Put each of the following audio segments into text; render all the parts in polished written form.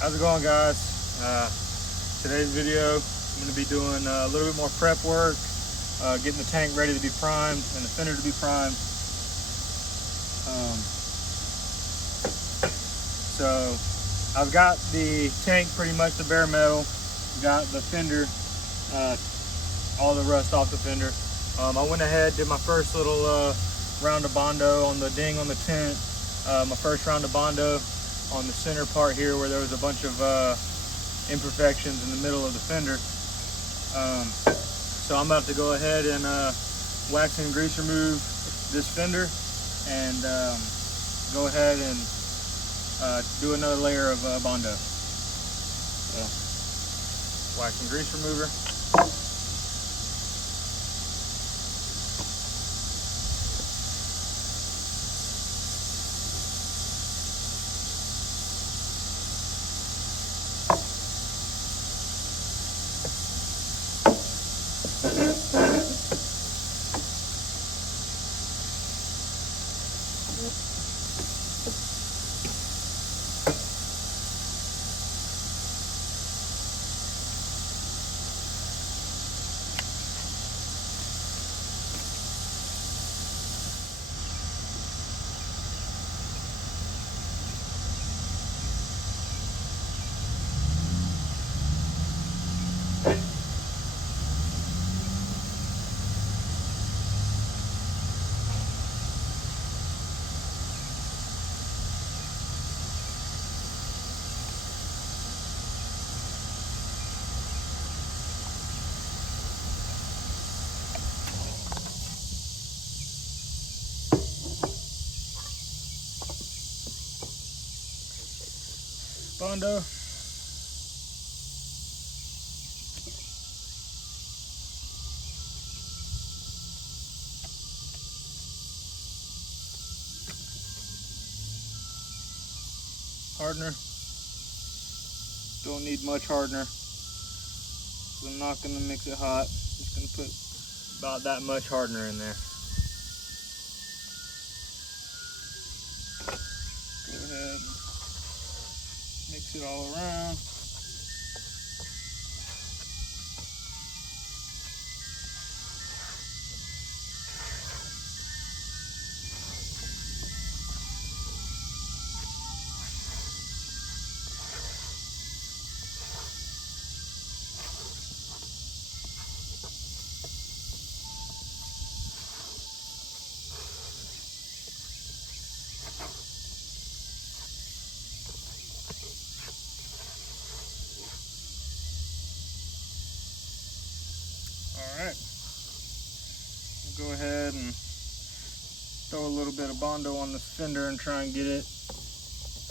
How's it going, guys? Today's video, I'm going to be doing a little bit more prep work, getting the tank ready to be primed and the fender to be primed. So I've got the tank pretty much the bare metal, got the fender, all the rust off the fender. I went ahead, did my first little round of Bondo on the ding on the tent, my first round of Bondo on the center part here where there was a bunch of imperfections in the middle of the fender. So I'm about to go ahead and wax and grease remove this fender and go ahead and do another layer of Bondo. So, wax and grease remover. Bondo. Hardener. Don't need much hardener. I'm not going to mix it hot. Just going to put about that much hardener in there. Go ahead. Mix it all around. Alright, we'll go ahead and throw a little bit of Bondo on the fender and try and get it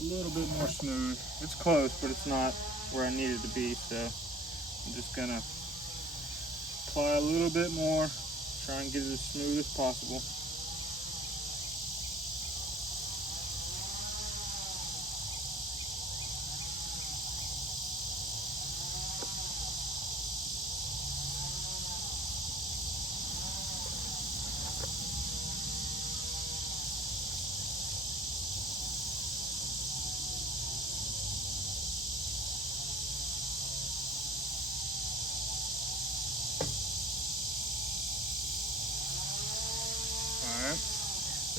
a little bit more smooth. It's close, but it's not where I need it to be, so I'm just gonna apply a little bit more, try and get it as smooth as possible.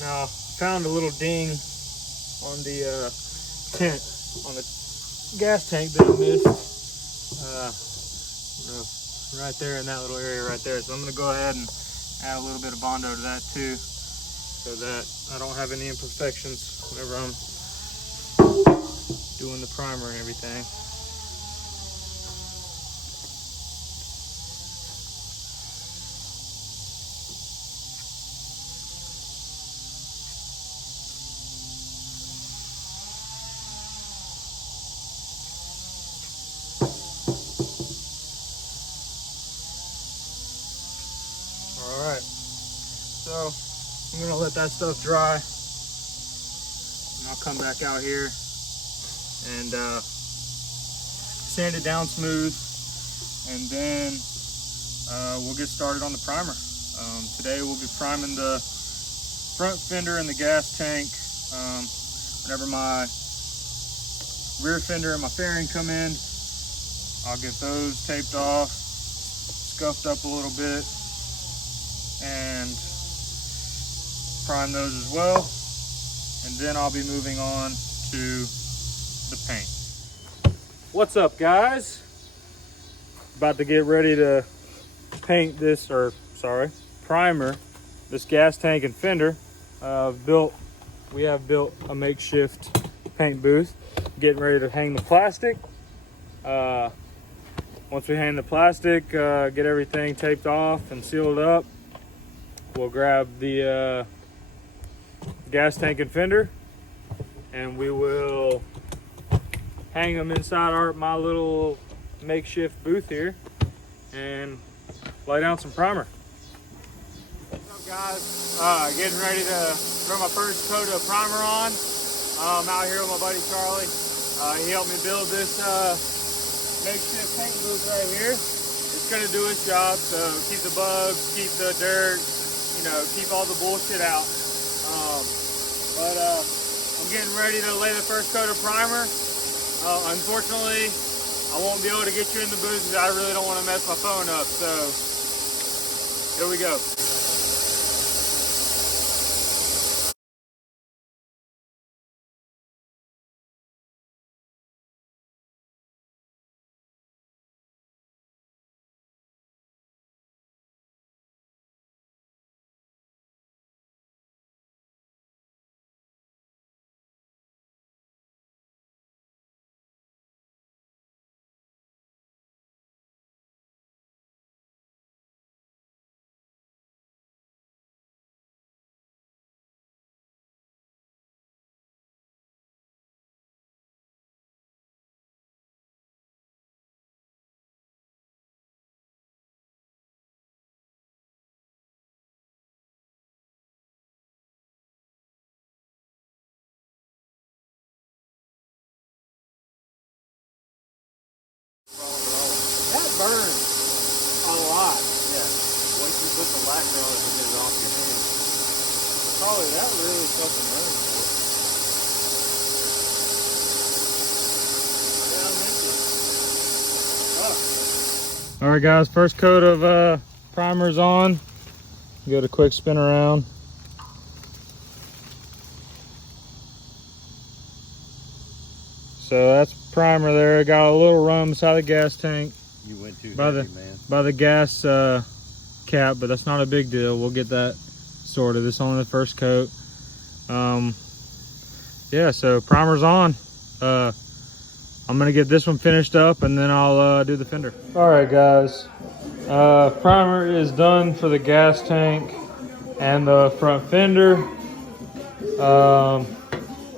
Now, found a little ding on the tent, on the gas tank that I missed. Right there in that little area right there. So I'm going to go ahead and add a little bit of Bondo to that too, so that I don't have any imperfections whenever I'm doing the primer and everything. Alright, so I'm going to let that stuff dry, and I'll come back out here and sand it down smooth, and then we'll get started on the primer. Today we'll be priming the front fender and the gas tank. Whenever my rear fender and my fairing come in. I'll get those taped off, scuffed up a little bit, and prime those as well. And then I'll be moving on to the paint. What's up, guys? About to get ready to paint this, or sorry, primer this gas tank and fender. We have built a makeshift paint booth. Getting ready to hang the plastic. Once we hang the plastic, get everything taped off and sealed up, we'll grab the gas tank and fender, and we will hang them inside my little makeshift booth here and lay down some primer. What's up, guys? Getting ready to throw my first coat of primer on. I'm out here with my buddy Charlie. He helped me build this makeshift paint booth right here. It's gonna do its job, so keep the bugs, keep the dirt, you know, keep all the bullshit out. I'm getting ready to lay the first coat of primer. Unfortunately, I won't be able to get you in the booth because I really don't want to mess my phone up, so here we go. That burns a lot. Yeah. Once you put the lacquer on it to get it off your hand. Probably that really fucking burns. Yeah, I'm into it. All right, guys, first coat of primer's on. Get a quick spin around. So that's primer there. Got a little run beside the gas tank. You went too by heavy, the man. by the gas cap, but that's not a big deal. We'll get that sorted. This is only the first coat. Yeah, so primer's on. I'm gonna get this one finished up and then I'll do the fender. All right, guys. Primer is done for the gas tank and the front fender.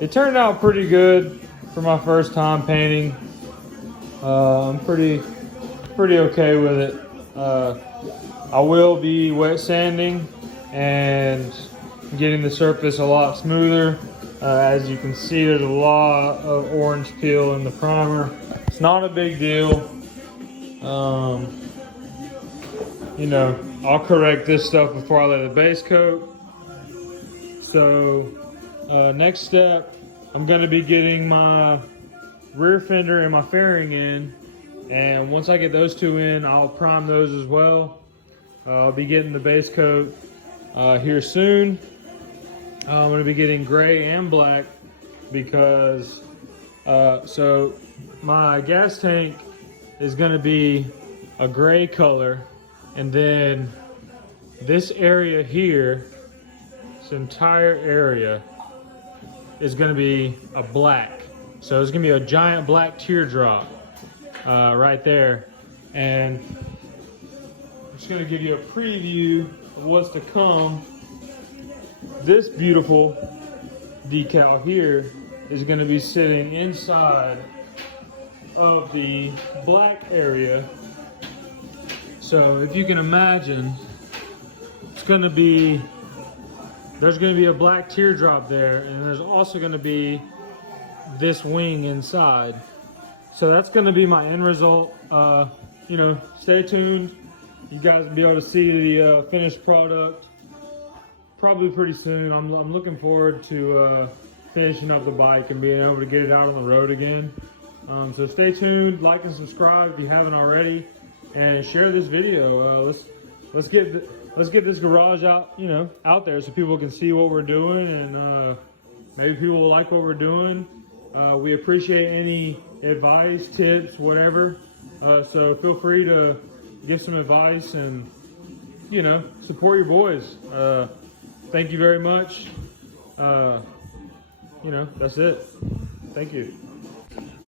It turned out pretty good for my first time painting. I'm pretty okay with it. I will be wet sanding and getting the surface a lot smoother. As you can see, there's a lot of orange peel in the primer. It's not a big deal. You know, I'll correct this stuff before I lay the base coat. So next step, I'm gonna be getting my rear fender and my fairing in, and once I get those two in, I'll prime those as well. I'll be getting the base coat here soon. I'm gonna be getting gray and black because so my gas tank is gonna be a gray color, and then this area here, this entire area, is gonna be a black. So it's gonna be a giant black teardrop right there. And I'm just gonna give you a preview of what's to come. This beautiful decal here is gonna be sitting inside of the black area. So if you can imagine, it's gonna be, there's gonna be a black teardrop there, and there's also gonna be this wing inside. So that's gonna be my end result. You know, stay tuned. You guys will be able to see the finished product probably pretty soon. I'm looking forward to finishing up the bike and being able to get it out on the road again. So stay tuned, like and subscribe if you haven't already, and share this video. Let's get this garage out, you know, out there so people can see what we're doing, and maybe people will like what we're doing. We appreciate any advice, tips, whatever. So feel free to give some advice and, you know, support your boys. Thank you very much. You know, that's it. Thank you.